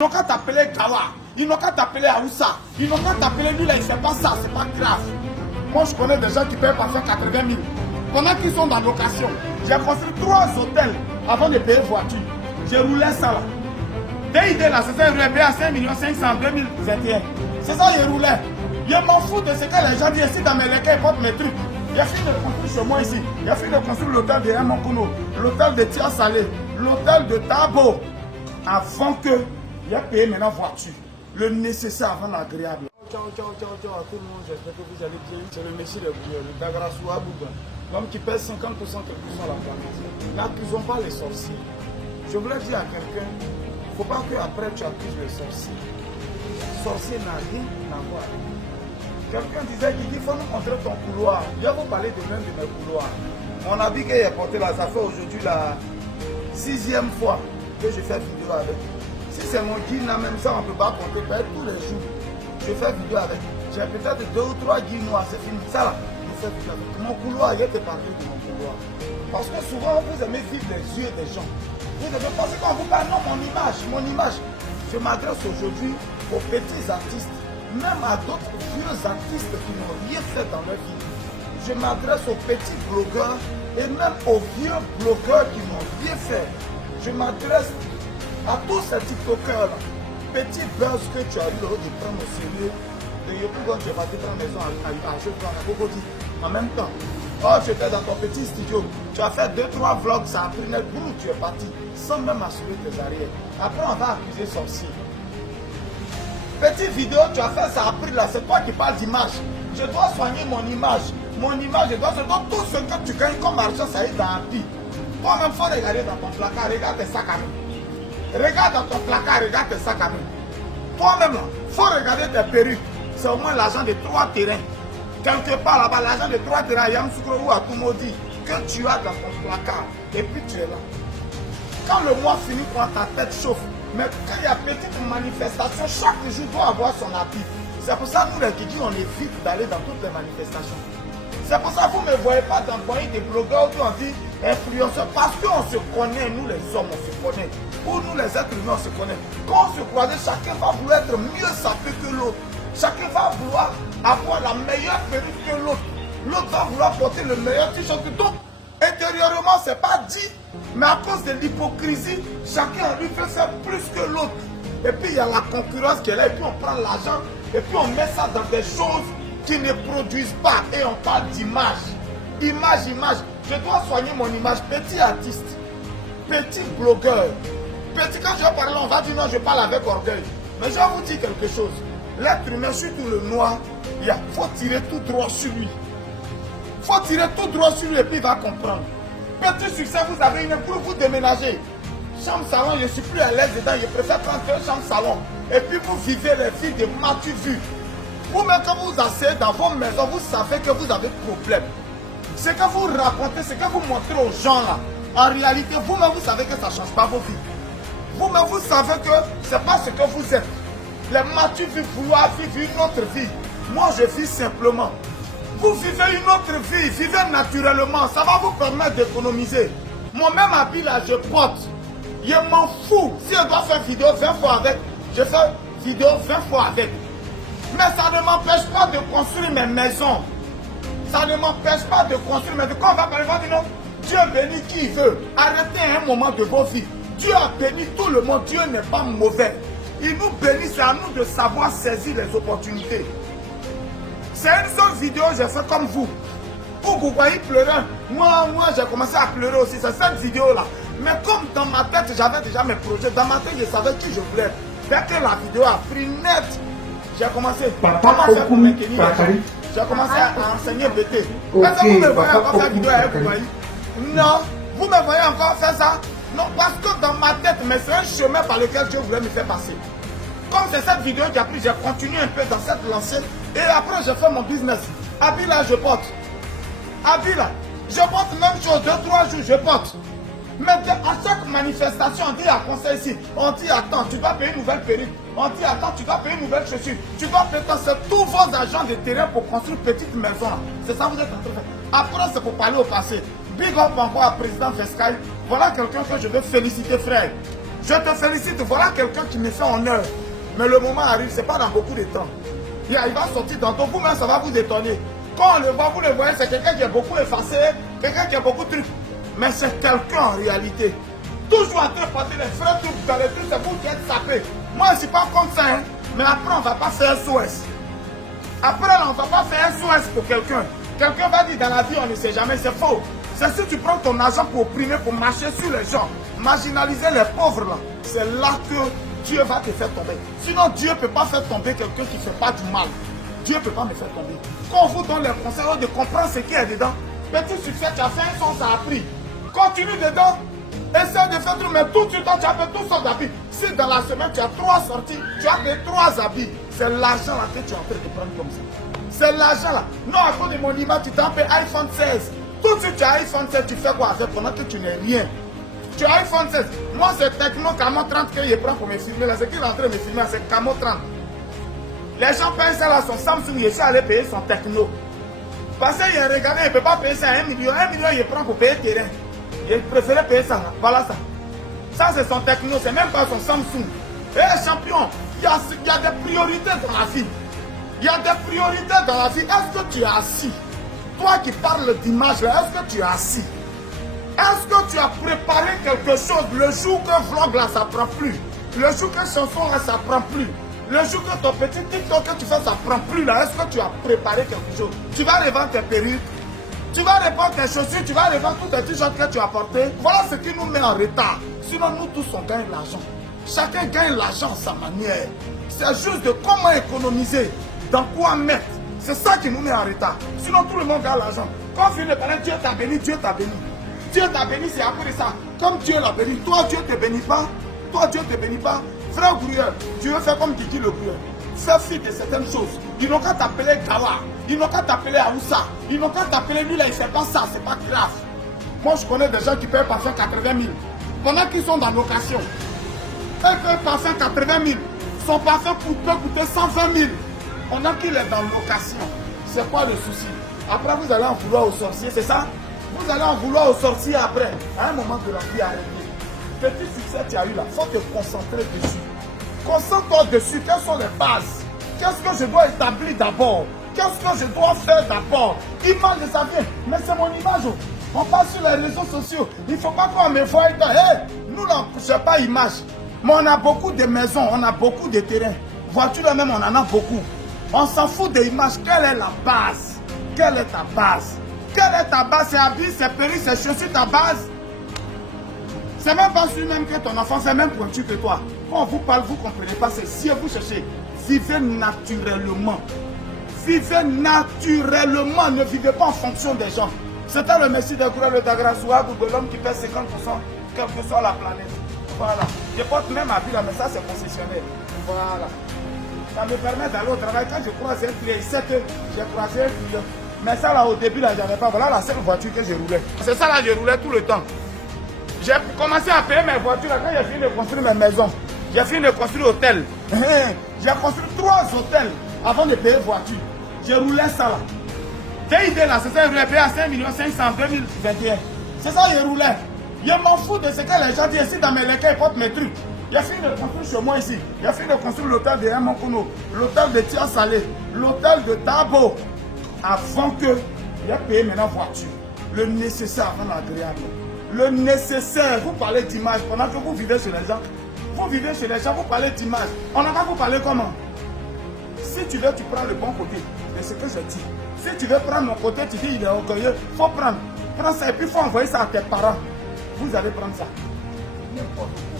Ils n'ont qu'à t'appeler Gawa, ils n'ont qu'à t'appeler Aoussa, ils n'ont qu'à t'appeler lui là, il ne fait pas ça, c'est pas grave. Moi je connais des gens qui payent parfois 80 000. Pendant qu'ils sont dans location, j'ai construit 3 hôtels avant de payer voiture. J'ai roulé ça là. Dès idées là, c'est ça, je payé à 5 500 000 en 2021. C'est ça, je roulais. Je m'en fous de ce que les gens disent ici dans mes lequels, ils portent mes trucs. J'ai fini de construire chez moi ici. J'ai fini de construire l'hôtel de Yamankuno, l'hôtel de Tia Salé, l'hôtel de Tabo. Avant que j'ai payé maintenant voiture. Le nécessaire avant l'agréable. Ciao à tout le monde, j'espère que vous allez bien. C'est le Messie de Bouillon, le Dagarasou Abouba. L'homme qui pèse 50% quelque chose à la planète. N'accusons pas les sorciers. Je voulais dire à quelqu'un, il ne faut pas qu'après tu accuses les sorciers. Sorcier n'a rien à voir. Quelqu'un disait qu'il faut nous montrer ton couloir. Je vais vous parler de même de mes couloirs. Mon habit qu'il a porté là, ça fait aujourd'hui la 6e fois que je fais vidéo avec. Si c'est mon jean là, même ça on ne peut pas compter, peut-être tous les jours. Je fais vidéo avec. J'ai peut-être 2 ou 3 jeans noirs, c'est fini. Ça là, je fais vidéo avec. Mon couloir, je vais te parler de mon couloir. Parce que souvent, vous aimez vivre les yeux des gens. Vous devez penser quand vous parlez, non, mon image. Je m'adresse aujourd'hui aux petits artistes, même à d'autres vieux artistes qui n'ont rien fait dans leur vie. Je m'adresse aux petits blogueurs et même aux vieux blogueurs qui n'ont rien fait. Je m'adresse à tous ces TikTokers là. Petit buzz que tu as eu de prendre au sérieux, de Yopougon, tu es parti dans la maison à Cocody en même temps. Oh, tu étais dans ton petit studio, tu as fait 2-3 vlogs, ça a pris net boulot, tu es parti sans même assurer tes arrières. Après, on va accuser sorcier. Petite vidéo, tu as fait, ça a pris là, c'est toi qui parles d'image. Je dois soigner mon image. Mon image, je dois soigner tout ce que tu gagnes comme argent, ça est dans la vie. Toi-même, il faut regarder dans ton placard, regarde tes sacs à main. Regarde dans ton placard, regarde tes sacs à main. Toi-même, il faut regarder tes perruques. C'est au moins l'argent de 3 terrains. Quelque part là-bas, l'argent de 3 terrains, Yamsoukro ou à Toumoudi, que tu as dans ton placard. Et puis tu es là. Quand le mois finit, quand ta tête chauffe, mais quand il y a petite manifestation, chaque jour doit avoir son habit. C'est pour ça que nous les Kiki, on évite d'aller dans toutes les manifestations. C'est pour ça que vous ne me voyez pas dans le coin des blogueurs où on dit influenceurs. Parce qu'on se connaît, nous les hommes, on se connaît. Pour nous les êtres humains, on se connaît. Quand on se croise, chacun va vouloir être mieux sapé que l'autre. Chacun va vouloir avoir la meilleure perruque que l'autre. L'autre va vouloir porter le meilleur t-shirt que l'autre. Intérieurement, ce n'est pas dit. Mais à cause de l'hypocrisie, chacun lui fait faire plus que l'autre. Et puis il y a la concurrence qui est là. Et puis on prend l'argent. Et puis on met ça dans des choses qui ne produisent pas. Et on parle d'image. Image. Je dois soigner mon image. Petit artiste. Petit blogueur. Petit, quand je vais parler, on va dire non, je parle avec orgueil. Mais je vais vous dire quelque chose. L'être humain, surtout le noir, il faut tirer tout droit sur lui. Il faut tirer tout droit sur lui et puis il va comprendre. Petit succès, vous avez une pour vous déménager. Chambre salon, je ne suis plus à l'aise dedans, je préfère prendre 2 chambres salon. Et puis vous vivez les vies de matu vu. Vous-même, quand vous asseyez dans vos maisons, vous savez que vous avez problème. Ce que vous racontez, ce que vous montrez aux gens là, en réalité, vous-même, vous savez que ça ne change pas vos vies. Vous-même, vous savez que ce n'est pas ce que vous êtes. Les matu vivent vouloir vivre une autre vie. Moi, je vis simplement. Vous vivez une autre vie, vivez naturellement, ça va vous permettre d'économiser. Mon même habit là, je porte. Je m'en fous. Si je dois faire vidéo 20 fois avec, je fais vidéo 20 fois avec. Mais ça ne m'empêche pas de construire mes maisons. Ça ne m'empêche pas de construire mes maisons. Quand on va parler, on va dire non, Dieu bénit qui veut. Arrêtez un moment de vos vies. Dieu a béni tout le monde, Dieu n'est pas mauvais. Il nous bénit, c'est à nous de savoir saisir les opportunités. C'est une seule vidéo, j'ai fait comme vous. Où vous voyez pleurer. Moi j'ai commencé à pleurer aussi. C'est cette vidéo-là. Mais comme dans ma tête, j'avais déjà mes projets. Dans ma tête, je savais qui je voulais. Dès que la vidéo a pris net, j'ai commencé. J'ai commencé à enseigner BT. Est-ce que vous me voyez encore faire vidéo avec vous? Non. Vous me voyez encore faire ça? Non, parce que dans ma tête, mais c'est un chemin par lequel Dieu voulait me faire passer. Comme c'est cette vidéo qui a pris, j'ai continué un peu dans cette lancée. Et après, j'ai fait mon business. Habit là, je porte. Habit là, je porte même chose. 2-3 jours, je porte. Mais à chaque manifestation, on dit à conseil ici, on dit attends, tu dois payer une nouvelle perruque. On dit attends, tu dois payer une nouvelle chaussure. Tu dois payer tous vos agents de terrain pour construire une petite maison. C'est ça que vous êtes en train de faire. Après, c'est pour parler au passé. Big up encore à président Fescaï. Voilà quelqu'un que je veux féliciter, frère. Je te félicite, voilà quelqu'un qui me fait honneur. Mais le moment arrive, ce n'est pas dans beaucoup de temps. Il va sortir tantôt, vous-même, ça va vous étonner. Quand on le voit, vous le voyez, c'est quelqu'un qui est beaucoup effacé, quelqu'un qui a beaucoup de trucs. Mais c'est quelqu'un en réalité. Toujours en train de porter les frères trucs dans les trucs, c'est vous qui êtes sapés. Moi, je ne suis pas comme ça, hein. Mais après, on ne va pas faire SOS. Après, là, on ne va pas faire SOS pour quelqu'un. Quelqu'un va dire dans la vie, on ne sait jamais, c'est faux. C'est si tu prends ton argent pour opprimer, pour marcher sur les gens, marginaliser les pauvres là, c'est là que Dieu va te faire tomber. Sinon, Dieu ne peut pas faire tomber quelqu'un qui ne fait pas du mal. Dieu ne peut pas me faire tomber. Quand on vous donne les conseils de comprendre ce qu'il y a dedans, petit succès, tu as fait un son, ça a pris. Continue dedans, essaie de faire tout, mais tout de suite, tu as fait tout sortes d'habits. Si dans la semaine, tu as 3 sorties, tu as fait 3 habits, c'est l'argent là que tu es en train de prendre comme ça. C'est l'argent là. Non, à cause de mon image, tu t'en fais iPhone 16. Tout de suite, tu as iPhone 16, tu fais quoi avec pendant que tu n'es rien. Tu as iPhone 16. Moi, c'est Tecno Camo 30 que je prends pour me filmer. Là, ce qu'il est en train de me filmer, c'est Camo 30. Les gens payent ça là, son Samsung, je suis allé payer son Tecno. Parce qu'il regardé, il ne peut pas payer ça à 1 million. 1 million, il prend pour payer terrain. Il préférait payer ça. Là. Voilà ça. Ça, c'est son Tecno, c'est même pas son Samsung. Eh, champion, il y a des priorités dans la vie. Il y a des priorités dans la vie. Est-ce que tu es assis? Toi qui parles d'image là, est-ce que tu es assis? Est-ce que tu as préparé quelque chose le jour que vlog là, ça prend plus? Le jour que chanson là, ça prend plus? Le jour que ton petit TikTok que tu fais, ça prend plus là? Est-ce que tu as préparé quelque chose? Tu vas revendre tes perruques, tu vas revendre tes chaussures, tu vas revendre tous tes t-shirts que tu as portés. Voilà ce qui nous met en retard. Sinon, nous tous, on gagne l'argent. Chacun gagne l'argent à sa manière. C'est juste de comment économiser, dans quoi mettre. C'est ça qui nous met en retard. Sinon, tout le monde gagne l'argent. Quand on finit de parler, Dieu t'a béni, Dieu t'a béni. Dieu t'a béni, c'est après ça. Comme Dieu l'a béni, toi, Dieu ne te bénit pas. Toi, Dieu ne te bénit pas. Frère Gouilleur, tu veux faire comme Kiki le Gouilleur. Fais fi de certaines choses. Ils n'ont qu'à t'appeler Gawa. Ils n'ont qu'à t'appeler Aoussa. Ils n'ont qu'à t'appeler lui là, il ne fait pas ça, c'est pas grave. Moi, je connais des gens qui payent parfum 80 000. Pendant qu'ils sont dans location. Eux payent parfum 80 000. Son parfum peut coûter 120 000. On a qu'il est dans location. C'est quoi le souci? Après, vous allez en vouloir aux sorciers, c'est ça? Vous allez en vouloir aux sorciers après. À un moment de la vie arrive. Petit succès tu as eu là, il faut te concentrer dessus. Concentre-toi dessus. Quelles sont les bases? Qu'est-ce que je dois établir d'abord? Qu'est-ce que je dois faire d'abord? Image, ça vient. Mais c'est mon image. On passe sur les réseaux sociaux. Il ne faut pas qu'on me voie. Nous, là, je n'ai pas image. Mais on a beaucoup de maisons, on a beaucoup de terrains. Voiture même, on en a beaucoup. On s'en fout des images. Quelle est la base? Quelle est ta base? Quelle est ta base? C'est habits, c'est perruques, c'est chaussures, ta base. C'est même pas sûr même que ton enfant fait même pointu que toi. Quand on vous parle, vous ne comprenez pas. C'est si vous cherchez. Vivez naturellement. Vivez naturellement. Ne vivez pas en fonction des gens. C'était le Messie de Goura, le Dagrasouab ou de l'homme qui pèse 50%, quelle que soit la planète. Voilà. Je porte même à vie là, mais ça c'est concessionnaire. Voilà. Ça me permet d'aller au travail. Quand je croise un client, il sait que j'ai croisé un client. Mais ça là, au début, là, j'avais pas. Voilà la seule voiture que je roulais. C'est ça là, je roulais tout le temps. J'ai commencé à payer mes voitures là, quand j'ai fini de construire mes maisons. J'ai fini de construire l'hôtel. J'ai construit 3 hôtels avant de payer voiture. J'ai roulé ça là. J'ai idée là, c'est ça, je roulais payer à 5 500 2021. C'est ça, je roulais. Je m'en fous de ce que les gens disent ici dans mes légumes, ils portent mes trucs. J'ai fini de construire chez moi ici. J'ai fini de construire l'hôtel de Yamankono, l'hôtel de Tia Salé, l'hôtel de Dabo. Avant que j'ai payé maintenant voiture. Le nécessaire avant l'agréable. Le nécessaire. Vous parlez d'image pendant que vous vivez chez les gens. Vous vivez chez les gens, vous parlez d'image. On n'a pas vous parler comment? Si tu veux, tu prends le bon côté. C'est ce que je dis. Si tu veux prendre mon côté, tu dis il est orgueilleux. Il faut prendre. Prends ça et puis il faut envoyer ça à tes parents. Vous allez prendre ça. N'importe quoi.